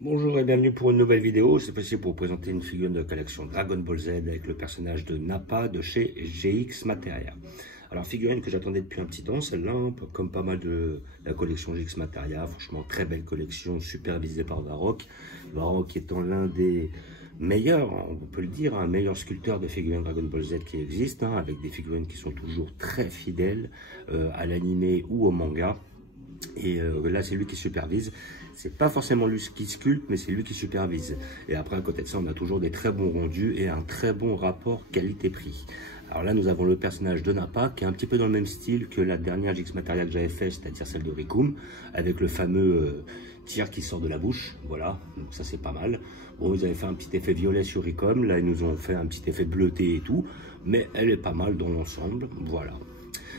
Bonjour et bienvenue pour une nouvelle vidéo. C'est possible pour vous présenter une figurine de collection Dragon Ball Z avec le personnage de Nappa de chez GX Materia. Alors figurine que j'attendais depuis un petit temps, celle-là, comme pas mal de la collection GX Materia. Franchement, très belle collection, supervisée par Varrock. Varrock étant l'un des meilleurs, on peut le dire, un meilleur sculpteur de figurines Dragon Ball Z qui existe, avec des figurines qui sont toujours très fidèles à l'animé ou au manga. Et là, c'est lui qui supervise. C'est pas forcément lui qui sculpte, mais c'est lui qui supervise. Et après, à côté de ça, on a toujours des très bons rendus et un très bon rapport qualité-prix. Alors là, nous avons le personnage de Nappa, qui est un petit peu dans le même style que la dernière GX Materia que j'avais fait, c'est-à-dire celle de Rikum, avec le fameux tir qui sort de la bouche. Voilà, donc ça, c'est pas mal. Bon, ils avaient fait un petit effet violet sur Rikum. Là, ils nous ont fait un petit effet bleuté et tout. Mais elle est pas mal dans l'ensemble. Voilà.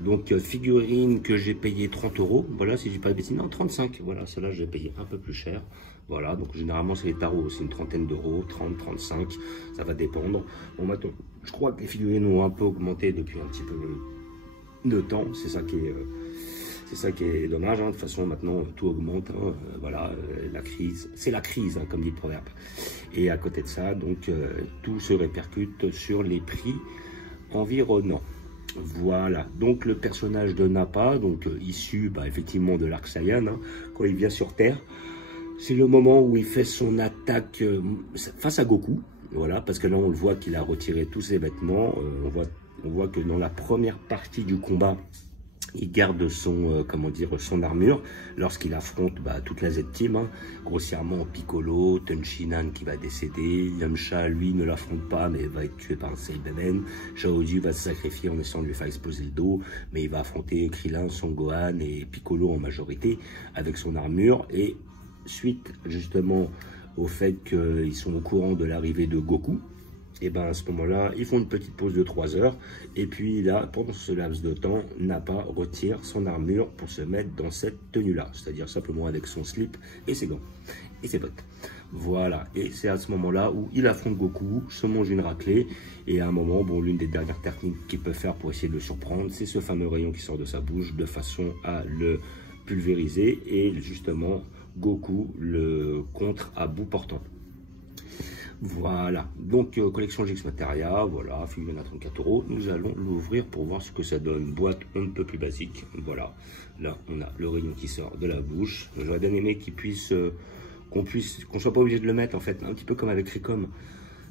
Donc figurine que j'ai payé 30 €, voilà, si je dis pas de bêtises, non 35, voilà, celle-là j'ai payé un peu plus cher, voilà, donc généralement c'est les tarots, c'est une trentaine d'euros, 30, 35, ça va dépendre. Bon maintenant, je crois que les figurines ont un peu augmenté depuis un petit peu de temps, c'est ça qui est dommage, de toute façon maintenant tout augmente, voilà, la crise, c'est la crise, comme dit le proverbe. Et à côté de ça, donc tout se répercute sur les prix environnants. Voilà, donc le personnage de Nappa, donc issu effectivement de l'Arc Saiyan, quand il vient sur Terre, c'est le moment où il fait son attaque face à Goku, voilà, parce que là on le voit qu'il a retiré tous ses vêtements, on voit que dans la première partie du combat, il garde son, son armure lorsqu'il affronte toute la Z-Team, grossièrement Piccolo, Tenshinhan qui va décéder, Yamcha lui ne l'affronte pas mais va être tué par un Saibamen, Shaoju va se sacrifier en essayant de lui faire exploser le dos, mais il va affronter Krillin, Son Gohan et Piccolo en majorité avec son armure, et suite justement au fait qu'ils sont au courant de l'arrivée de Goku, et à ce moment-là, ils font une petite pause de 3 heures. Et puis là, pendant ce laps de temps, Nappa retire son armure pour se mettre dans cette tenue-là. C'est-à-dire simplement avec son slip et ses gants et ses bottes. Voilà. Et c'est à ce moment-là où il affronte Goku, se mange une raclée. Et à un moment, bon, l'une des dernières techniques qu'il peut faire pour essayer de le surprendre, c'est ce fameux rayon qui sort de sa bouche de façon à le pulvériser. Et justement, Goku le contre à bout portant. Voilà, donc collection GX Materia, voilà, figurine à 34 €. Nous allons l'ouvrir pour voir ce que ça donne. Boîte un peu plus basique, voilà. Là, on a le rayon qui sort de la bouche. J'aurais bien aimé qu'on soit pas obligé de le mettre, en fait, un petit peu comme avec Rikom.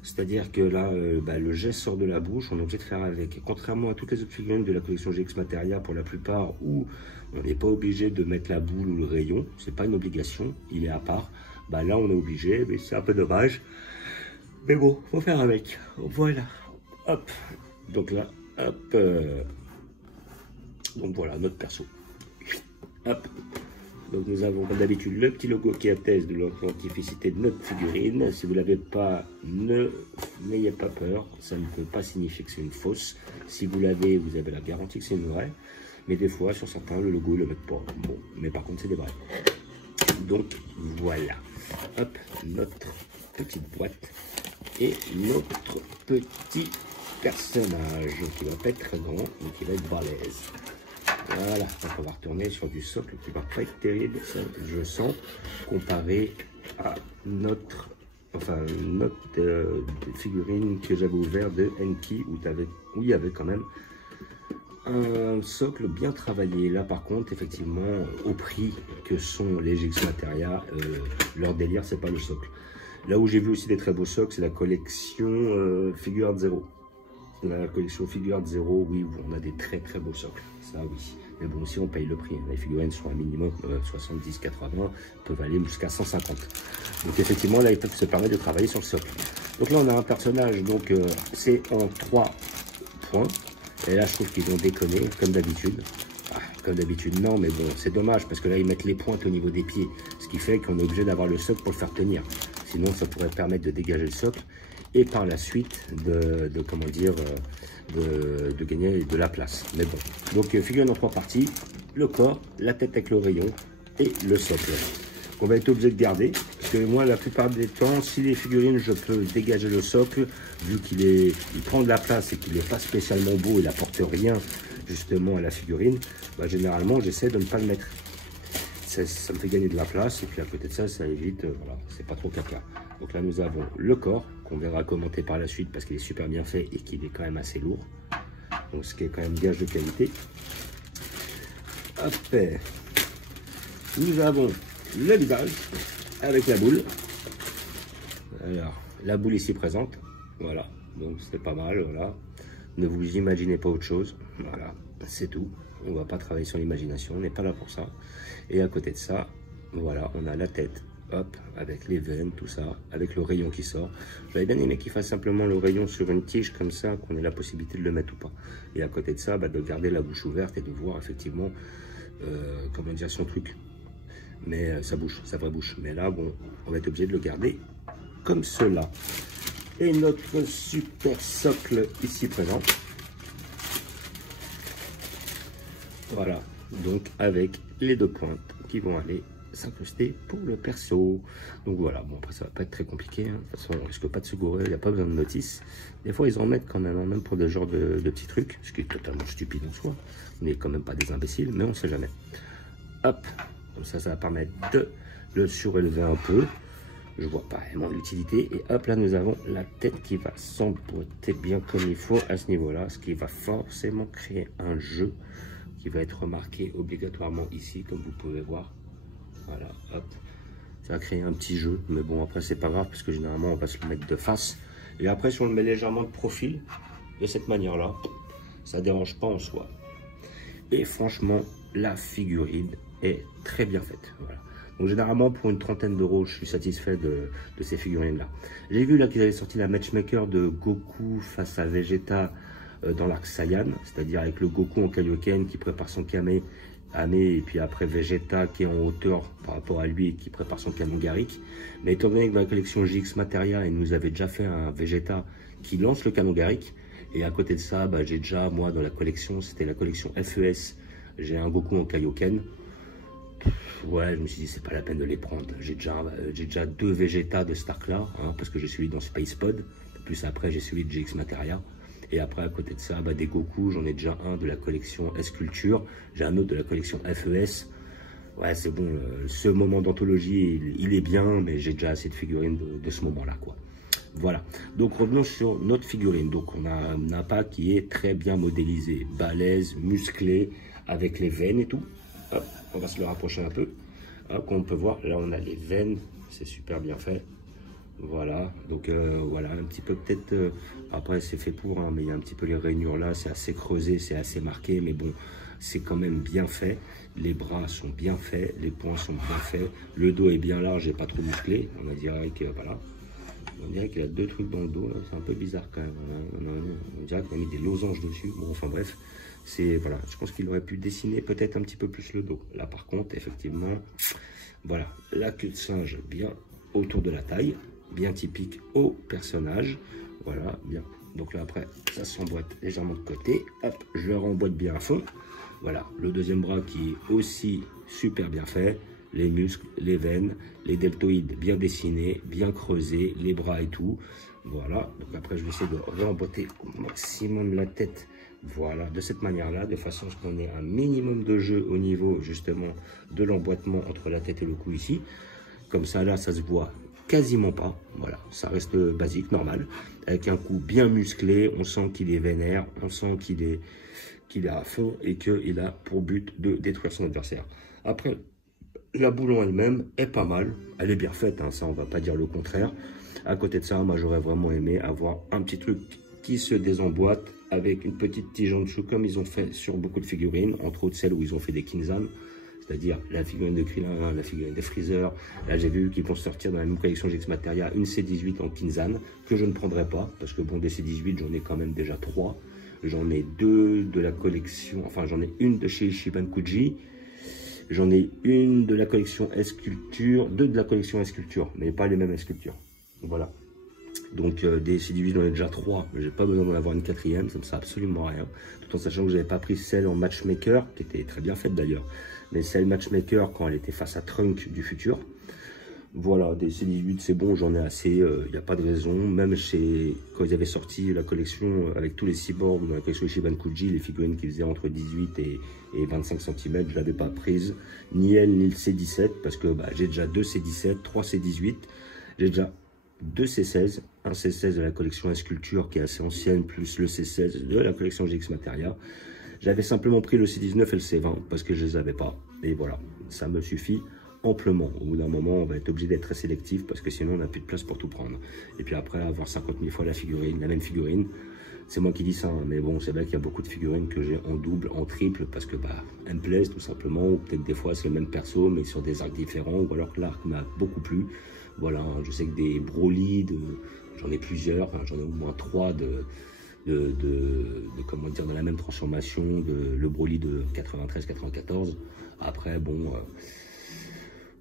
C'est-à-dire que là, le geste sort de la bouche, on est obligé de faire avec. Contrairement à toutes les autres figurines de la collection GX Materia, pour la plupart, où on n'est pas obligé de mettre la boule ou le rayon, c'est pas une obligation, il est à part. Là, on est obligé, mais c'est un peu dommage. Mais bon, faut faire avec. Voilà. Hop. Donc là, hop. Donc voilà, notre perso. Hop. Donc nous avons comme d'habitude le petit logo qui atteste de l'authenticité de notre figurine. Si vous ne l'avez pas, n'ayez pas peur. Ça ne peut pas signifier que c'est une fausse. Si vous l'avez, vous avez la garantie que c'est une vraie. Mais des fois, sur certains, le logo, ils ne le mettent pas. Bon, mais par contre, c'est des vrais. Donc voilà. Hop, notre petite boîte. Et notre petit personnage, qui va pas être très grand, mais qui va être balèze. Voilà, donc on va retourner sur du socle qui va pas être terrible, ça, je sens, comparé à notre figurine que j'avais ouvert de Enki, où il y avait quand même un socle bien travaillé. Là par contre, effectivement, au prix que sont les GX Materia, leur délire, c'est pas le socle. Là où j'ai vu aussi des très beaux socles, c'est la collection Figure Art Zero. La collection Figure Art Zero, oui, où on a des très très beaux socles. Ça, oui. Mais bon, aussi, on paye le prix. Les figurines sont un minimum 70-80, peuvent aller jusqu'à 150. Donc, effectivement, là, ils peuvent se permettre de travailler sur le socle. Donc là, on a un personnage, donc c'est en 3 points. Et là, je trouve qu'ils ont déconné, comme d'habitude. Comme d'habitude, non, mais bon, c'est dommage, parce que là, ils mettent les pointes au niveau des pieds. Ce qui fait qu'on est obligé d'avoir le socle pour le faire tenir. Sinon, ça pourrait permettre de dégager le socle et par la suite de gagner de la place. Mais bon, donc figurine en 3 parties, le corps, la tête avec le rayon et le socle. On va être obligé de garder, parce que moi, la plupart des temps, si les figurines, je peux dégager le socle, vu qu'il prend de la place et qu'il n'est pas spécialement beau, il n'apporte rien justement à la figurine, généralement, j'essaie de ne pas le mettre. ça me fait gagner de la place, et puis à côté de ça, ça évite, voilà, c'est pas trop caca. Donc là, nous avons le corps, qu'on verra commenter par la suite, parce qu'il est super bien fait, et qu'il est quand même assez lourd. Donc ce qui est quand même gage de qualité. Après, nous avons le visage, avec la boule. Alors, la boule ici présente, voilà, donc c'est pas mal, voilà. Ne vous imaginez pas autre chose, voilà, c'est tout. On va pas travailler sur l'imagination, on n'est pas là pour ça. Et à côté de ça, voilà, on a la tête, hop, avec les veines, tout ça, avec le rayon qui sort. J'avais bien aimé qu'il fasse simplement le rayon sur une tige comme ça, qu'on ait la possibilité de le mettre ou pas. Et à côté de ça, bah, de garder la bouche ouverte et de voir effectivement, comment dire, son truc. Mais sa bouche, sa vraie bouche. Mais là, bon, on va être obligé de le garder comme cela. Et notre super socle ici présent. Voilà, donc avec les deux pointes qui vont aller s'incruster pour le perso. Donc voilà, bon après ça va pas être très compliqué, hein. De toute façon on risque pas de se gourer, il n'y a pas besoin de notice. Des fois ils en mettent quand même, hein, même pour des genres de petits trucs, ce qui est totalement stupide en soi. On n'est quand même pas des imbéciles, mais on sait jamais. Hop, comme ça, ça va permettre de le surélever un peu. Je vois pas vraiment l'utilité. Et hop, là, nous avons la tête qui va s'emboîter bien comme il faut à ce niveau-là, ce qui va forcément créer un jeu qui va être remarqué obligatoirement ici, comme vous pouvez voir. Voilà, hop. Ça va créer un petit jeu, mais bon, après, c'est pas grave, parce que généralement, on va se le mettre de face. Et après, si on le met légèrement de profil, de cette manière-là, ça dérange pas en soi. Et franchement, la figurine est très bien faite. Voilà. Donc généralement pour une trentaine d'euros, je suis satisfait de ces figurines-là. J'ai vu là qu'ils avaient sorti la matchmaker de Goku face à Vegeta dans l'arc Saiyan, c'est-à-dire avec le Goku en Kaioken qui prépare son Kame, et puis après Vegeta qui est en hauteur par rapport à lui et qui prépare son canon Garrick. Mais étant donné que dans la collection GX Materia, il nous avait déjà fait un Vegeta qui lance le canon Garrick, et à côté de ça, bah, j'ai déjà, moi dans la collection, c'était la collection FES, j'ai un Goku en Kaioken. Ouais, je me suis dit, c'est pas la peine de les prendre. J'ai déjà deux Vegeta de Stark là, hein, parce que j'ai celui dans Space Pod. Plus après, j'ai celui de GX Materia. Et après, à côté de ça, bah, des Goku, j'en ai déjà un de la collection S-Culture. J'ai un autre de la collection FES. Ouais, c'est bon, ce moment d'anthologie, il est bien, mais j'ai déjà assez de figurines de ce moment-là, quoi. Voilà, donc revenons sur notre figurine. Donc on a un Nappa qui est très bien modélisé, balèze, musclé, avec les veines et tout. Hop, on va se le rapprocher un peu. Hop, comme on peut voir, là on a les veines, c'est super bien fait. Voilà, donc voilà, un petit peu peut-être, après c'est fait pour, hein, mais il y a un petit peu les rainures là, c'est assez creusé, c'est assez marqué, mais bon, c'est quand même bien fait. Les bras sont bien faits, les poings sont bien faits, le dos est bien large et pas trop musclé. On dirait que, voilà, on dirait qu'il a deux trucs dans le dos, c'est un peu bizarre quand même. On dirait qu'on a mis des losanges dessus, bon enfin bref. C'est, voilà, je pense qu'il aurait pu dessiner peut-être un petit peu plus le dos. Là par contre, effectivement, voilà, la queue de singe bien autour de la taille, bien typique au personnage. Voilà, bien. Donc là après, ça s'emboîte légèrement de côté. Hop, je le remboîte bien à fond. Voilà, le deuxième bras qui est aussi super bien fait. Les muscles, les veines, les deltoïdes bien dessinés, bien creusés, les bras et tout. Voilà, donc après je vais essayer de remboîter au maximum la tête. Voilà, de cette manière-là, de façon à ce qu'on ait un minimum de jeu au niveau justement de l'emboîtement entre la tête et le cou ici. Comme ça, là, ça se voit quasiment pas. Voilà, ça reste basique, normal. Avec un cou bien musclé, on sent qu'il est vénère, on sent qu'il est à fond et qu'il a pour but de détruire son adversaire. Après, la boule en elle-même est pas mal. Elle est bien faite, hein, ça, on va pas dire le contraire. À côté de ça, moi, j'aurais vraiment aimé avoir un petit truc qui se désemboîte avec une petite tige en dessous, comme ils ont fait sur beaucoup de figurines, entre autres celles où ils ont fait des Kinzan, c'est-à-dire la figurine de Krillin, la figurine de Freezer. Là, j'ai vu qu'ils vont sortir dans la même collection GX Materia une C18 en Kinzan, que je ne prendrai pas, parce que bon, des C18, j'en ai quand même déjà 3. J'en ai 2 de la collection, enfin, j'en ai une de chez Ishiban Kuji. J'en ai une de la collection S-Culture, 2 de la collection S-Culture, mais pas les mêmes S-Culture. Voilà. Donc des C18, j'en ai déjà 3, mais j'ai pas besoin d'en avoir une 4e, ça me sert absolument à rien. Tout en sachant que j'avais pas pris celle en matchmaker, qui était très bien faite d'ailleurs, mais celle matchmaker quand elle était face à Trunk du futur. Voilà, des C18, c'est bon, j'en ai assez, il n'y a pas de raison. Même quand ils avaient sorti la collection avec tous les cyborgs, dans la collection Ishiban-Kuji, les figurines qui faisaient entre 18 et 25 cm, je ne l'avais pas prise, ni elle, ni le C17, parce que bah, j'ai déjà 2 C17, 3 C18, j'ai déjà 2 C16, un C16 de la collection Sculpture qui est assez ancienne, plus le C16 de la collection GX Materia. J'avais simplement pris le C19 et le C20 parce que je ne les avais pas. Et voilà, ça me suffit amplement. Au bout d'un moment, on va être obligé d'être très sélectif parce que sinon, on n'a plus de place pour tout prendre. Et puis après, avoir 50 000 fois la même figurine, c'est moi qui dis ça. Hein, mais bon, c'est vrai qu'il y a beaucoup de figurines que j'ai en double, en triple parce que bah, elles me plaisent tout simplement. Ou peut-être des fois, c'est le même perso, mais sur des arcs différents. Ou alors que l'arc m'a beaucoup plu. Voilà, je sais que des Broly, j'en ai plusieurs, enfin, j'en ai au moins 3 comment dire, de la même transformation, le Broly de 93-94. Après, bon,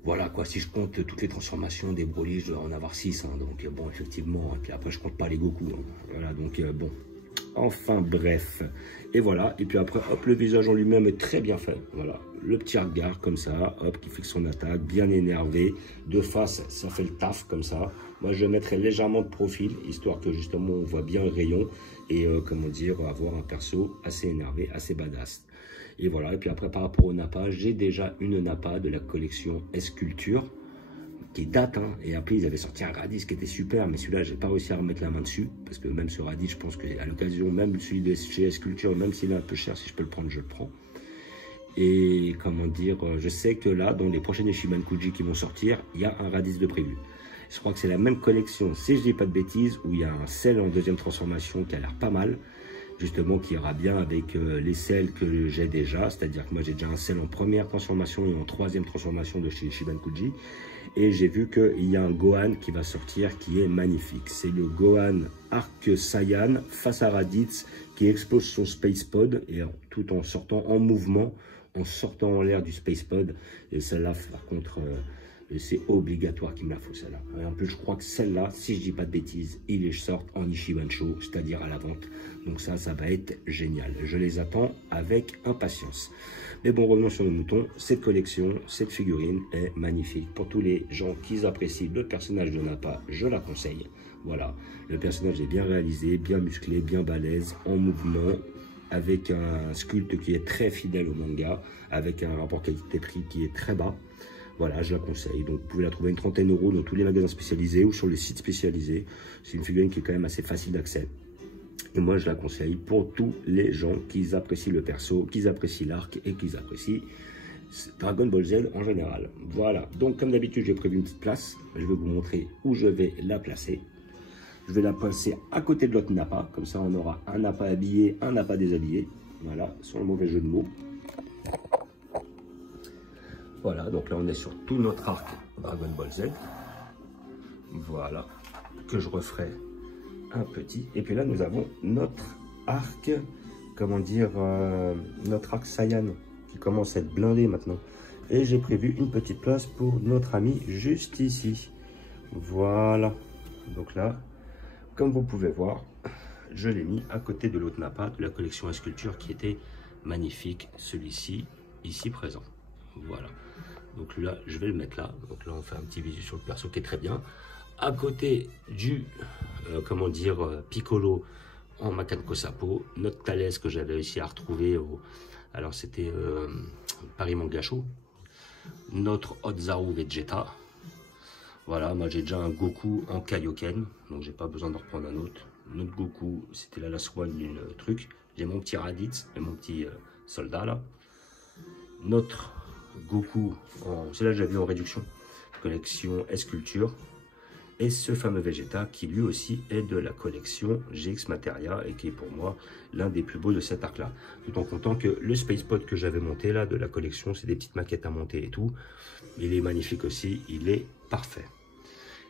voilà quoi, si je compte toutes les transformations des Broly, je dois en avoir 6. Hein, donc bon, effectivement, et puis après, je compte pas les Goku. Hein, voilà, donc bon. Enfin bref, et voilà, et puis après hop, le visage en lui-même est très bien fait, voilà, le petit regard comme ça, hop, qui fixe son attaque, bien énervé, de face ça fait le taf comme ça. Moi je le mettrais légèrement de profil, histoire que justement on voit bien le rayon, et comment dire, avoir un perso assez énervé, assez badass. Et voilà, et puis après par rapport au Nappa, j'ai déjà une Nappa de la collection Sculpture, qui date, hein. Et après ils avaient sorti un Raditz qui était super, mais celui-là j'ai pas réussi à remettre la main dessus, parce que même ce Raditz, je pense qu'à l'occasion, même celui de chez Sculpture, même s'il est un peu cher, si je peux le prendre, je le prends. Et comment dire, je sais que là, dans les prochaines Ishiban-Kuji qui vont sortir, il y a un Raditz de prévu. Je crois que c'est la même collection, si je dis pas de bêtises, où il y a un Cell en deuxième transformation qui a l'air pas mal, justement qui ira bien avec les Cells que j'ai déjà, c'est-à-dire que moi j'ai déjà un Cell en première transformation et en troisième transformation de chez Ishiban-Kuji. Et j'ai vu qu'il y a un Gohan qui va sortir qui est magnifique. C'est le Gohan Arc Saiyan face à Raditz qui explose son Space Pod et tout en sortant en mouvement, en sortant en l'air du Space Pod. Et celle-là, par contre, c'est obligatoire qu'il me la faut celle-là. En plus, je crois que celle-là, si je dis pas de bêtises, ils les sortent en Ishiban Show, c'est-à-dire à la vente. Donc ça va être génial. Je les attends avec impatience. Mais bon, revenons sur le mouton. Cette collection, cette figurine est magnifique. Pour tous les gens qui apprécient le personnage de Nappa, je la conseille. Voilà, le personnage est bien réalisé, bien musclé, bien balèze, en mouvement, avec un sculpte qui est très fidèle au manga, avec un rapport qualité-prix qui est très bas. Voilà, je la conseille. Donc, vous pouvez la trouver à une trentaine d'euros dans tous les magasins spécialisés ou sur les sites spécialisés. C'est une figurine qui est quand même assez facile d'accès. Et moi, je la conseille pour tous les gens qui apprécient le perso, qui apprécient l'arc et qui apprécient Dragon Ball Z en général. Voilà. Donc, comme d'habitude, j'ai prévu une petite place. Je vais vous montrer où je vais la placer. Je vais la placer à côté de l'autre Nappa. Comme ça, on aura un Nappa habillé, un Nappa déshabillé. Voilà, sans le mauvais jeu de mots. Voilà, donc là on est sur tout notre arc Dragon Ball Z. Voilà, que je referai un petit. Et puis là nous avons notre arc, comment dire, notre arc Saiyan qui commence à être blindé maintenant. Et j'ai prévu une petite place pour notre ami juste ici. Voilà, donc là, comme vous pouvez voir, je l'ai mis à côté de l'autre Nappa de la collection Sculpture qui était magnifique, celui-ci, ici présent. Voilà. Donc là, je vais le mettre là. Donc là, on fait un petit visu sur le perso qui est très bien. À côté du, comment dire, Piccolo en Makanko Sapo, notre Thalès que j'avais réussi à retrouver alors c'était Paris Manga Show. Notre Otzaru Vegeta. Voilà, moi j'ai déjà un Goku en Kaioken, donc j'ai pas besoin de reprendre un autre. Notre Goku, c'était la last one d'une truc. J'ai mon petit Raditz et mon petit soldat là. Notre Goku, celui-là j'avais en réduction, collection Sculpture, et ce fameux Vegeta qui lui aussi est de la collection GX Materia et qui est pour moi l'un des plus beaux de cet arc là, tout en comptant que le Space Pod que j'avais monté là de la collection, c'est des petites maquettes à monter et tout, il est magnifique aussi, il est parfait,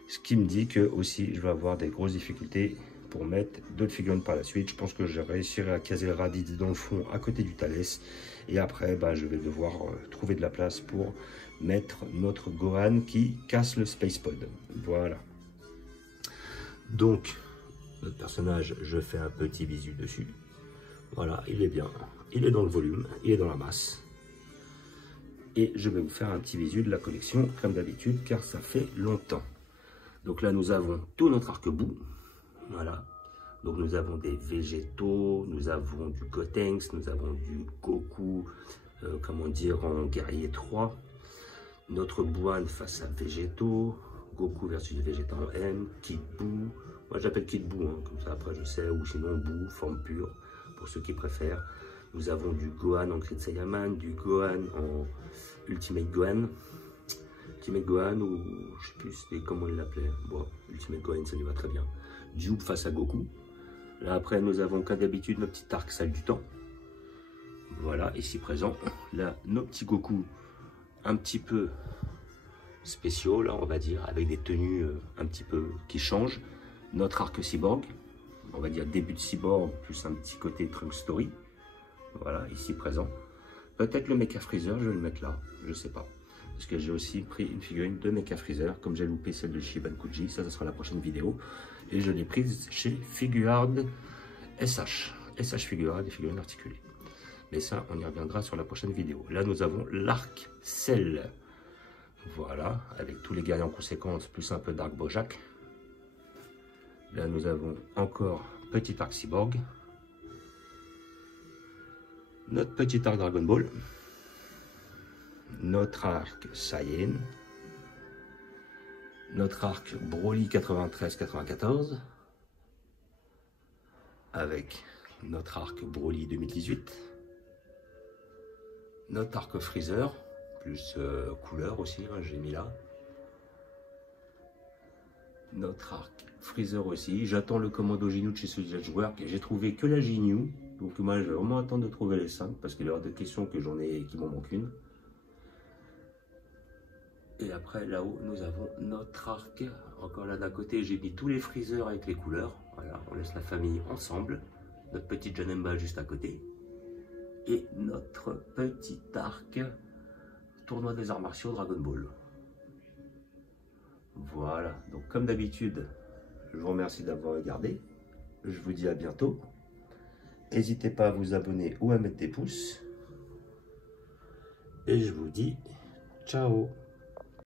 ce qui me dit que aussi je vais avoir des grosses difficultés pour mettre d'autres figurines par la suite. Je pense que je réussirai à caser le Raditz dans le fond à côté du Thalès. Et après, bah, je vais devoir trouver de la place pour mettre notre Gohan qui casse le Space Pod. Voilà. Donc, notre personnage, je fais un petit visu dessus. Voilà, il est bien. Il est dans le volume, il est dans la masse. Et je vais vous faire un petit visu de la collection, comme d'habitude, car ça fait longtemps. Donc là, nous avons tout notre arc-bout. Voilà. Donc nous avons des végétaux, nous avons du Gotenks, nous avons du Goku, comment dire, en guerrier 3. Notre Buan face à végétaux, Goku versus Vegeta en M, Kid Buu. Moi j'appelle Kid Buu, hein, comme ça après je sais, ou sinon Buu, forme pure, pour ceux qui préfèrent. Nous avons du Gohan en Grid Saiyaman, du Gohan en Ultimate Gohan. Ultimate Gohan, ou je sais plus comment il l'appelait. Bon, Ultimate Gohan, ça lui va très bien. Jube face à Goku. Là après, nous avons comme d'habitude nos petits arcs salle du temps. Voilà, ici présent. Là, nos petits Goku un petit peu spéciaux, là, on va dire, avec des tenues un petit peu qui changent. Notre arc cyborg, on va dire début de cyborg, plus un petit côté Trunk Story. Voilà, ici présent. Peut-être le Mecha Freezer, je vais le mettre là, je sais pas. Parce que j'ai aussi pris une figurine de Mecha Freezer, comme j'ai loupé celle de Shiban Kuji, ça sera la prochaine vidéo. Et je l'ai prise chez Figuart SH. SH Figuart, des figurines articulées. Mais ça, on y reviendra sur la prochaine vidéo. Là, nous avons l'arc Cell. Voilà, avec tous les guerriers en conséquence, plus un peu d'arc Bojack. Là, nous avons encore petit arc Cyborg. Notre petit arc Dragon Ball. Notre arc Saiyan. Notre arc Broly 93-94. Avec notre arc Broly 2018. Notre arc Freezer, plus couleur aussi, hein, j'ai mis là. Notre arc Freezer aussi. J'attends le commando Ginyu de chez Solid Edgework et j'ai trouvé que la Ginyu. Donc moi je vais vraiment attendre de trouver les 5 parce qu'il y aura des questions que j'en ai qui m'en manquent une. Et après là-haut nous avons notre arc. Encore là d'un côté j'ai mis tous les Freezer avec les couleurs. Voilà, on laisse la famille ensemble. Notre petite Janemba juste à côté. Et notre petit arc tournoi des arts martiaux Dragon Ball. Voilà, donc comme d'habitude, je vous remercie d'avoir regardé. Je vous dis à bientôt. N'hésitez pas à vous abonner ou à mettre des pouces. Et je vous dis ciao.